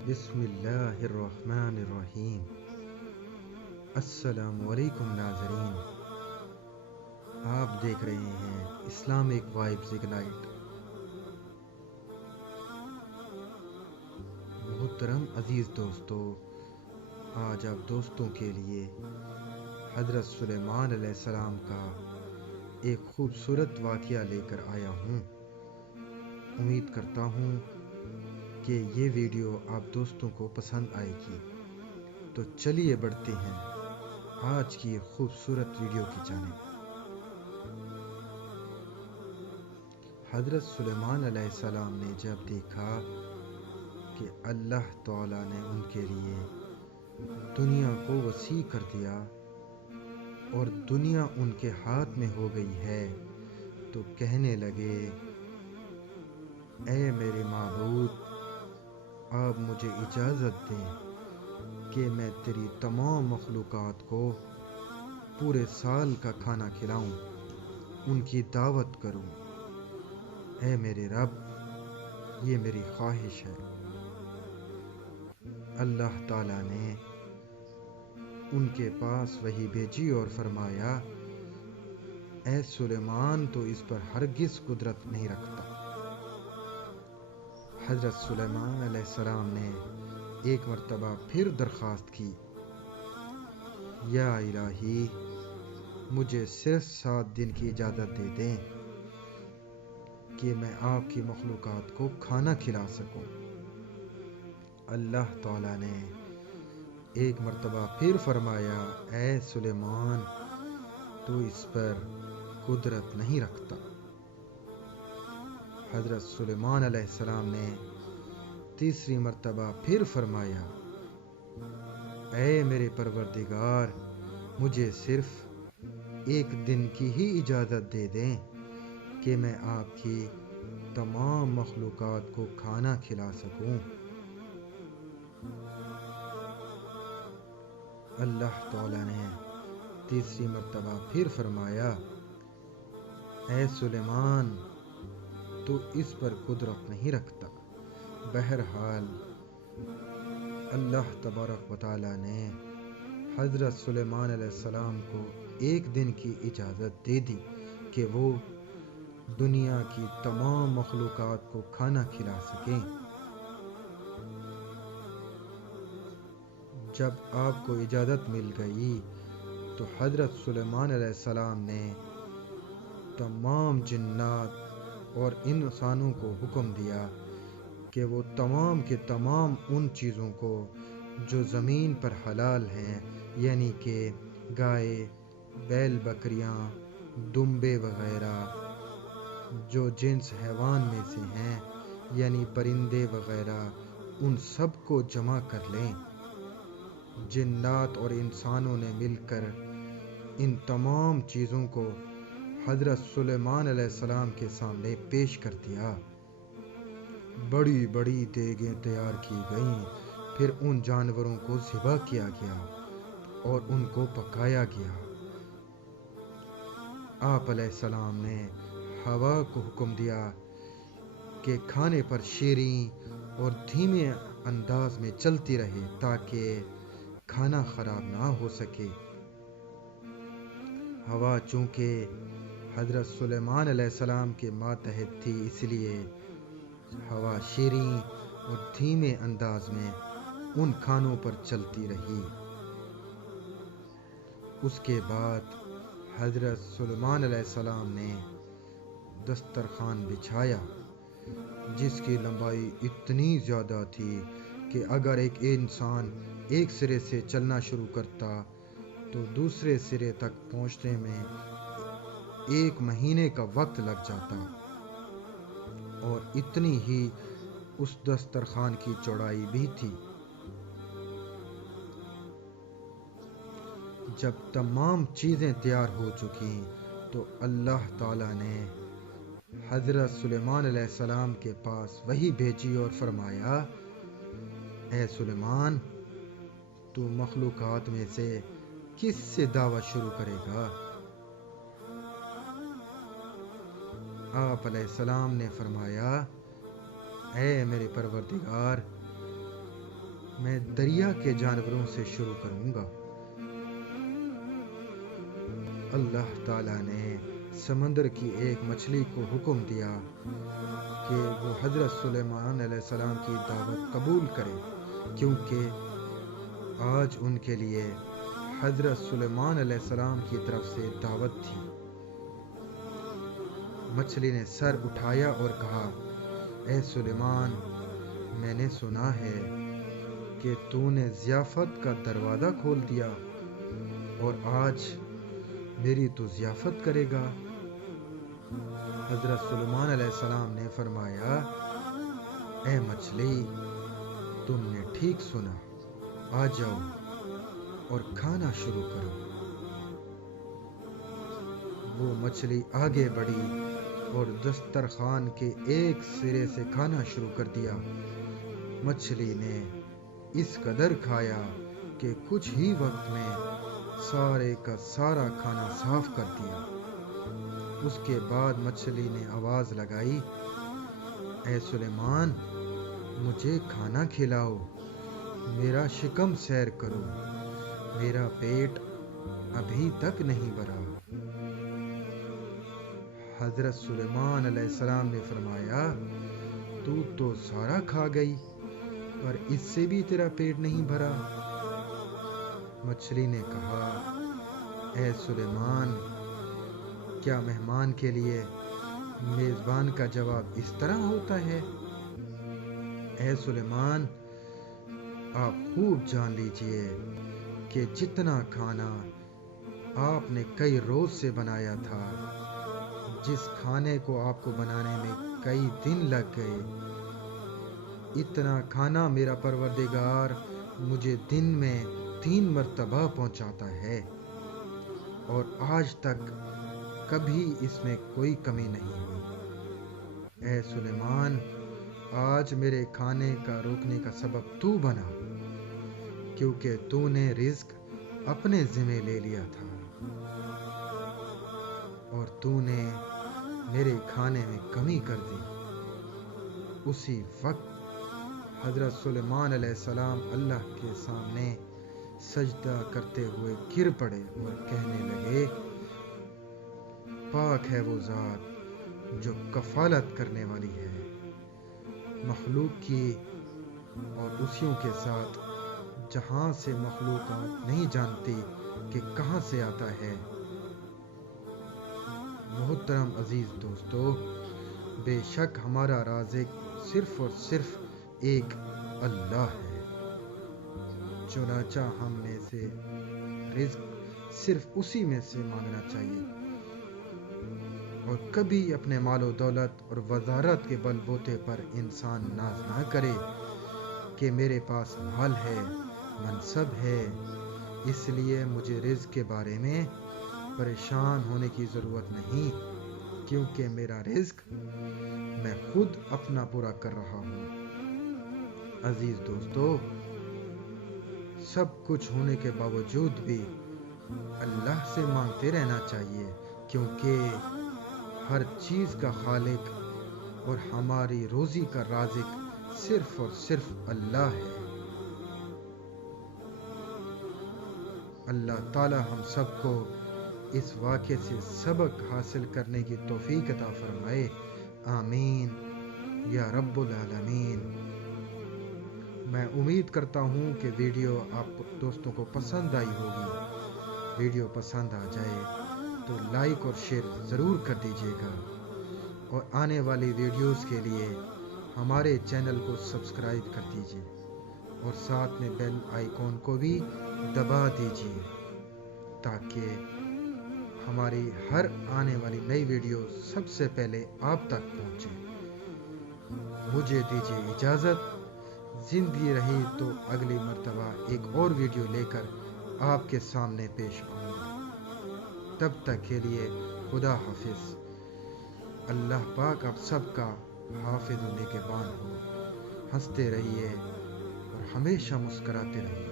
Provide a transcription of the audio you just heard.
بسم اللہ الرحمن الرحیم۔ السلام علیکم ناظرین، آپ دیکھ رہے ہیں اسلامک وائبز اگنائٹ۔ محترم عزیز دوستو، آج آپ دوستوں کے لیے حضرت سلیمان علیہ السلام کا ایک خوبصورت واقعہ لے کر آیا ہوں۔ امید کرتا ہوں کہ یہ ویڈیو آپ دوستوں کو پسند آئے گی، تو چلیے بڑھتے ہیں آج کی خوبصورت ویڈیو کی جانب۔ حضرت سلیمان علیہ السلام نے جب دیکھا کہ اللہ تعالیٰ نے ان کے لیے دنیا کو وسیع کر دیا اور دنیا ان کے ہاتھ میں ہو گئی ہے، تو کہنے لگے، اے میرے معبود، آپ مجھے اجازت دیں کہ میں تیری تمام مخلوقات کو پورے سال کا کھانا کھلاؤں، ان کی دعوت کروں۔ اے میرے رب، یہ میری خواہش ہے۔ اللہ تعالیٰ نے ان کے پاس وحی بھیجی اور فرمایا، اے سلیمان، تو اس پر ہرگز قدرت نہیں رکھتا۔ حضرت سلیمان علیہ السلام نے ایک مرتبہ پھر درخواست کی، یا الہی، مجھے صرف 7 دن کی اجازت دے دیں کہ میں آپ کی مخلوقات کو کھانا کھلا سکوں۔ اللہ تعالیٰ نے ایک مرتبہ پھر فرمایا، اے سلیمان، تو اس پر قدرت نہیں رکھتا۔ حضرت سلیمان علیہ السلام نے تیسری مرتبہ پھر فرمایا، اے میرے پروردگار، مجھے صرف 1 دن کی ہی اجازت دے دیں کہ میں آپ کی تمام مخلوقات کو کھانا کھلا سکوں۔ اللہ تعالیٰ نے تیسری مرتبہ پھر فرمایا، اے سلیمان، تو اس پر قدرت نہیں رکھتا۔ بہرحال اللہ تبارک و تعالیٰ نے حضرت سلیمان علیہ السلام کو 1 دن کی اجازت دے دی کہ وہ دنیا کی تمام مخلوقات کو کھانا کھلا سکیں۔ جب آپ کو اجازت مل گئی تو حضرت سلیمان علیہ السلام نے تمام جنات اور انسانوں کو حکم دیا کہ وہ تمام کے تمام ان چیزوں کو جو زمین پر حلال ہیں، یعنی کہ گائے، بیل، بکریاں، دمبے وغیرہ، جو جنس حیوان میں سے ہیں، یعنی پرندے وغیرہ، ان سب کو جمع کر لیں۔ جنات اور انسانوں نے مل کر ان تمام چیزوں کو حضرت سلیمان علیہ السلام کے سامنے پیش کر دیا۔ بڑی بڑی دیگیں تیار کی گئیں، پھر ان جانوروں کو ذبح کیا گیا اور ان کو پکایا گیا۔ آپ علیہ السلام نے ہوا کو حکم دیا کہ کھانے پر شیریں اور دھیمے انداز میں چلتی رہے تاکہ کھانا خراب نہ ہو سکے۔ ہوا چونکہ حضرت سلیمان علیہ السلام کے ماتحت تھی، اس لیے ہوا شیریں اور دھیمے انداز میں ان کھانوں پر چلتی رہی۔ اس کے بعد حضرت سلیمان علیہ السلام نے دسترخوان بچھایا، جس کی لمبائی اتنی زیادہ تھی کہ اگر ایک انسان ایک سرے سے چلنا شروع کرتا تو دوسرے سرے تک پہنچنے میں 1 مہینے کا وقت لگ جاتا، اور اتنی ہی اس دسترخوان کی چوڑائی بھی تھی۔ جب تمام چیزیں تیار ہو چکیں تو اللہ تعالیٰ نے حضرت سلیمان علیہ السلام کے پاس وحی بھیجی اور فرمایا، اے سلیمان، تو مخلوقات میں سے کس سے دعوت شروع کرے گا؟ آپ علیہ السلام نے فرمایا، اے میرے پروردگار، میں دریا کے جانوروں سے شروع کروں گا۔ اللہ تعالیٰ نے سمندر کی ایک مچھلی کو حکم دیا کہ وہ حضرت سلیمان علیہ السلام کی دعوت قبول کرے، کیونکہ آج ان کے لیے حضرت سلیمان علیہ السلام کی طرف سے دعوت تھی۔ مچھلی نے سر اٹھایا اور کہا، اے سلیمان، میں نے سنا ہے کہ تو نے ضیافت کا دروازہ کھول دیا اور آج میری تو ضیافت کرے گا۔ حضرت سلیمان علیہ السلام نے فرمایا، اے مچھلی، تم نے ٹھیک سنا، آ جاؤ اور کھانا شروع کرو۔ وہ مچھلی آگے بڑھی اور دسترخوان کے ایک سرے سے کھانا شروع کر دیا۔ مچھلی نے اس قدر کھایا کہ کچھ ہی وقت میں سارے کا سارا کھانا صاف کر دیا۔ اس کے بعد مچھلی نے آواز لگائی، اے سلیمان، مجھے کھانا کھلاؤ، میرا شکم سیر کرو، میرا پیٹ ابھی تک نہیں بھرا۔ حضرت سلیمان علیہ السلام نے فرمایا، تو سارا کھا گئی، پر اس سے بھی تیرا پیٹ نہیں بھرا۔ مچھلی نے کہا، اے سلیمان، کیا مہمان کے لیے میزبان کا جواب اس طرح ہوتا ہے؟ اے سلیمان، آپ خوب جان لیجئے کہ جتنا کھانا آپ نے کئی روز سے بنایا تھا، جس کھانے کو آپ کو بنانے میں کئی دن لگ گئے، اتنا کھانا میرا پروردگار مجھے دن میں 3 مرتبہ پہنچاتا ہے، اور آج تک کبھی اس میں کوئی کمی نہیں ہوئی۔ اے سلیمان، آج میرے کھانے کا روکنے کا سبب تو بنا، کیونکہ تو نے رزق اپنے ذمہ لے لیا تھا، اور تو نے میرے کھانے میں کمی کر دی۔ اسی وقت حضرت سلیمان علیہ السلام اللہ کے سامنے سجدہ کرتے ہوئے گر پڑے اور کہنے لگے، پاک ہے وہ ذات جو کفالت کرنے والی ہے مخلوق کی، اور اسیوں کے ساتھ جہاں سے مخلوقات نہیں جانتی کہ کہاں سے آتا ہے۔ محترم عزیز دوستو، بے شک ہمارا رازق صرف اور صرف ایک اللہ ہے، چنانچہ ہم میں سے رزق صرف اسی میں سے مانگنا چاہیے، اور کبھی اپنے مال و دولت اور وزارت کے بل بوتے پر انسان ناز نہ کرے کہ میرے پاس مال ہے، منصب ہے، اس لیے مجھے رزق کے بارے میں پریشان ہونے کی ضرورت نہیں، کیونکہ میرا رزق میں خود اپنا پورا کر رہا ہوں۔ عزیز دوستو، سب کچھ ہونے کے باوجود بھی اللہ سے مانگتے رہنا چاہیے، کیونکہ ہر چیز کا خالق اور ہماری روزی کا رازق صرف اور صرف اللہ ہے۔ اللہ تعالی ہم سب کو اس واقعے سے سبق حاصل کرنے کی توفیق عطا فرمائے، آمین یا رب العالمین۔ میں امید کرتا ہوں کہ ویڈیو آپ دوستوں کو پسند آئی ہوگی۔ ویڈیو پسند آ جائے تو لائک اور شیئر ضرور کر دیجیے گا، اور آنے والی ویڈیوز کے لیے ہمارے چینل کو سبسکرائب کر دیجیے، اور ساتھ میں بیل آئیکن کو بھی دبا دیجیے، تاکہ ہماری ہر آنے والی نئی ویڈیو سب سے پہلے آپ تک پہنچے۔ مجھے دیجیے اجازت، زندگی رہی تو اگلی مرتبہ ایک اور ویڈیو لے کر آپ کے سامنے پیش آؤں گا۔ تب تک کے لیے خدا حافظ۔ اللہ پاک آپ سب کا حافظ و نگہبان ہو۔ ہنستے رہیے اور ہمیشہ مسکراتے رہیے۔